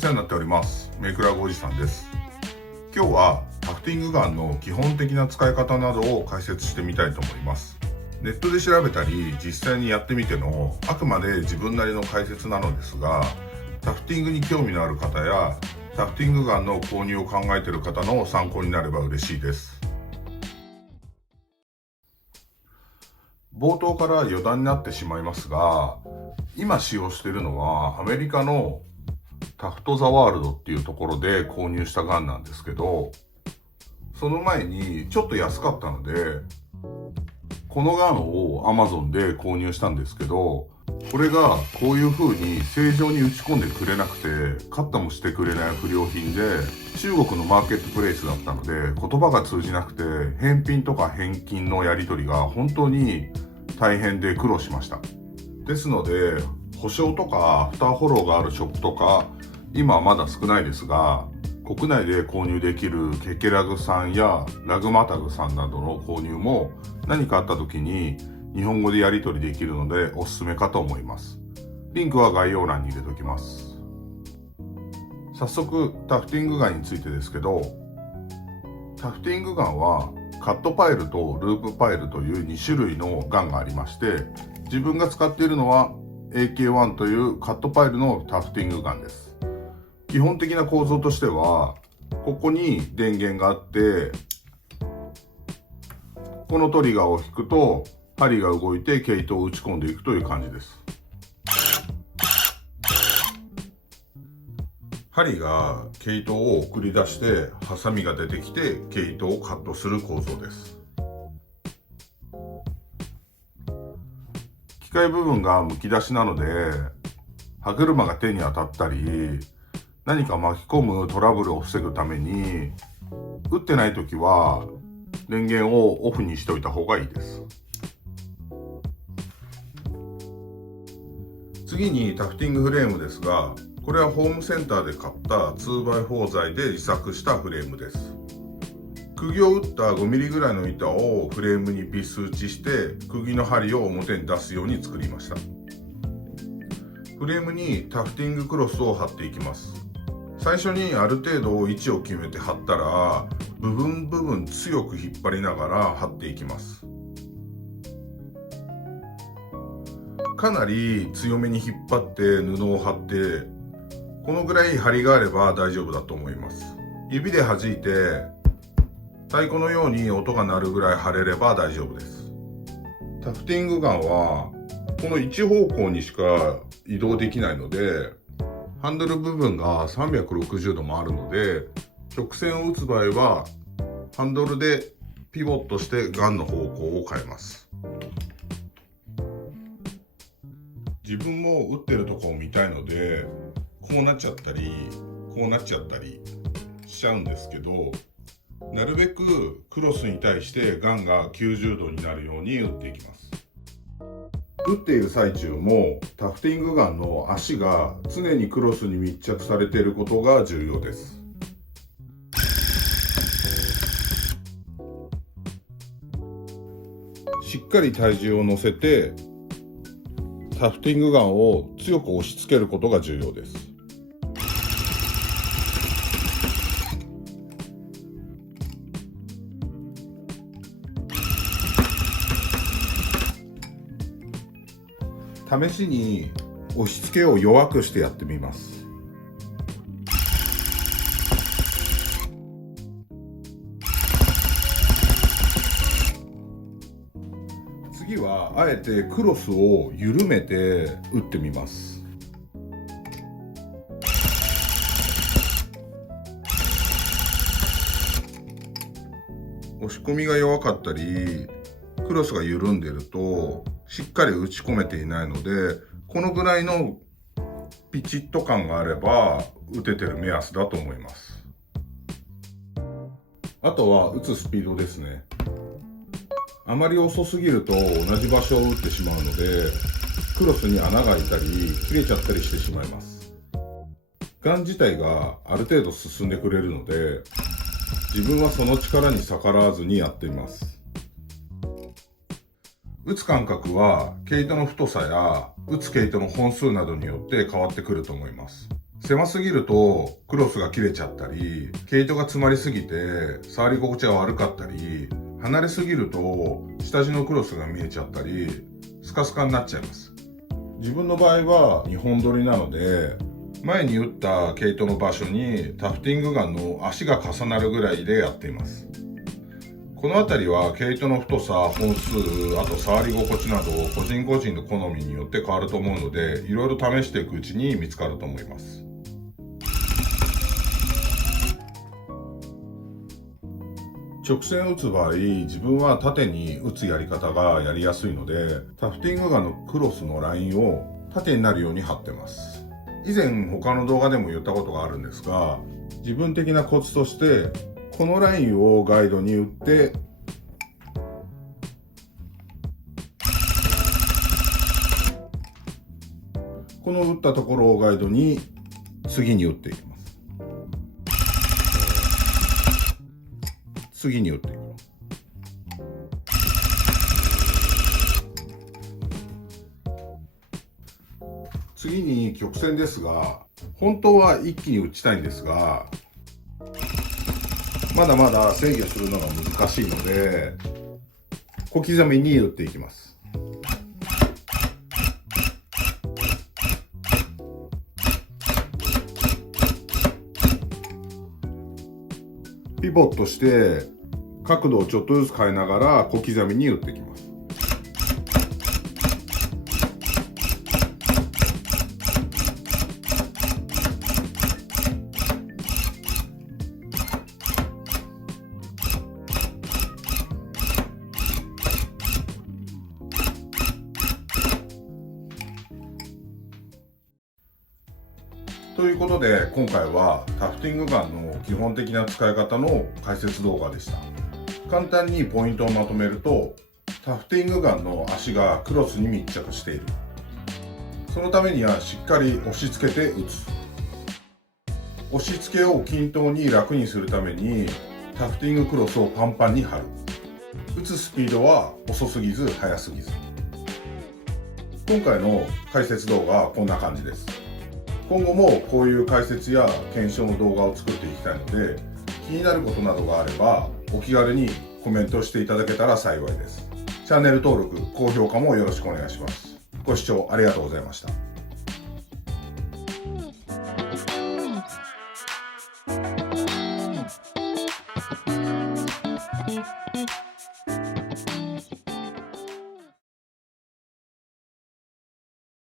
お世話になっております。メイクラグおじさんです。今日はタフティングガンの基本的な使い方などを解説してみたいと思います。ネットで調べたり実際にやってみてのあくまで自分なりの解説なのですが、タフティングに興味のある方やタフティングガンの購入を考えている方の参考になれば嬉しいです。冒頭から余談になってしまいますが、今使用しているのはアメリカのタフトザワールドっていうところで購入したガンなんですけど、その前にちょっと安かったのでこのガンを Amazon で購入したんですけど、これがこういう風に正常に打ち込んでくれなくてカットもしてくれない不良品で、中国のマーケットプレイスだったので言葉が通じなくて返品とか返金のやり取りが本当に大変で苦労しました。ですので保証とかアフターフォローがあるショップとか今はまだ少ないですが、国内で購入できるケケラグさんやラグマタグさんなどの購入も何かあった時に日本語でやり取りできるのでおすすめかと思います。リンクは概要欄に入れておきます。早速タフティングガンについてですけど、タフティングガンはカットパイルとループパイルという2種類のガンがありまして、自分が使っているのは AK1 というカットパイルのタフティングガンです。基本的な構造としては、ここに電源があって、このトリガーを引くと針が動いて毛糸を打ち込んでいくという感じです。針が毛糸を送り出してハサミが出てきて毛糸をカットする構造です。機械部分がむき出しなので歯車が手に当たったり何か巻き込むトラブルを防ぐために、打ってない時は電源をオフにしておいた方がいいです。次にタフティングフレームですが、これはホームセンターで買った 2x4 材で自作したフレームです。釘を打った 5mm ぐらいの板をフレームにビス打ちして釘の針を表に出すように作りました。フレームにタフティングクロスを貼っていきます。最初にある程度位置を決めて貼ったら部分強く引っ張りながら貼っていきます。かなり強めに引っ張って布を貼って、このぐらい張りがあれば大丈夫だと思います。指で弾いて太鼓のように音が鳴るぐらい貼れれば大丈夫です。タフティングガンはこの一方向にしか移動できないので、ハンドル部分が360度もあるので、直線を打つ場合はハンドルでピボットしてガンの方向を変えます。自分も打ってるとこを見たいのでこうなっちゃったりこうなっちゃったりしちゃうんですけど、なるべくクロスに対してガンが90度になるように打っていきます。打っている最中もタフティングガンの足が常にクロスに密着されていることが重要です。しっかり体重を乗せてタフティングガンを強く押し付けることが重要です。試しに押し付けを弱くしてやってみます。次はあえてクロスを緩めて打ってみます。押し込みが弱かったりクロスが緩んでいるとしっかり打ち込めていないので、このぐらいのピチッと感があれば打ててる目安だと思います。あとは打つスピードですね。あまり遅すぎると同じ場所を打ってしまうので、クロスに穴が開いたり切れちゃったりしてしまいます。ガン自体がある程度進んでくれるので、自分はその力に逆らわずにやっています。打つ感覚は毛糸の太さや打つ毛糸の本数などによって変わってくると思います。狭すぎるとクロスが切れちゃったり、毛糸が詰まりすぎて触り心地が悪かったり、離れすぎると下地のクロスが見えちゃったり、スカスカになっちゃいます。自分の場合は2本取りなので、前に打った毛糸の場所にタフティングガンの足が重なるぐらいでやっています。この辺りは毛糸の太さ、本数、あと触り心地など個人個人の好みによって変わると思うので、いろいろ試していくうちに見つかると思います。直線打つ場合、自分は縦に打つやり方がやりやすいので、タフティングガンのクロスのラインを縦になるように貼ってます。以前他の動画でも言ったことがあるんですが、自分的なコツとしてこのラインをガイドに打って、この打ったところをガイドに次に打っていきます。次に打っていきます。次に曲線ですが、本当は一気に打ちたいんですが、まだまだ制御するのが難しいので、小刻みに打っていきます。ピボットして角度をちょっとずつ変えながら小刻みに打っていきます。ということで、今回はタフティングガンの基本的な使い方の解説動画でした。簡単にポイントをまとめると、タフティングガンの足がクロスに密着している。そのためにはしっかり押し付けて打つ。押し付けを均等に楽にするためにタフティングクロスをパンパンに貼る。打つスピードは遅すぎず速すぎず。今回の解説動画はこんな感じです。今後もこういう解説や検証の動画を作っていきたいので、気になることなどがあればお気軽にコメントしていただけたら幸いです。チャンネル登録、高評価もよろしくお願いします。ご視聴ありがとうございました。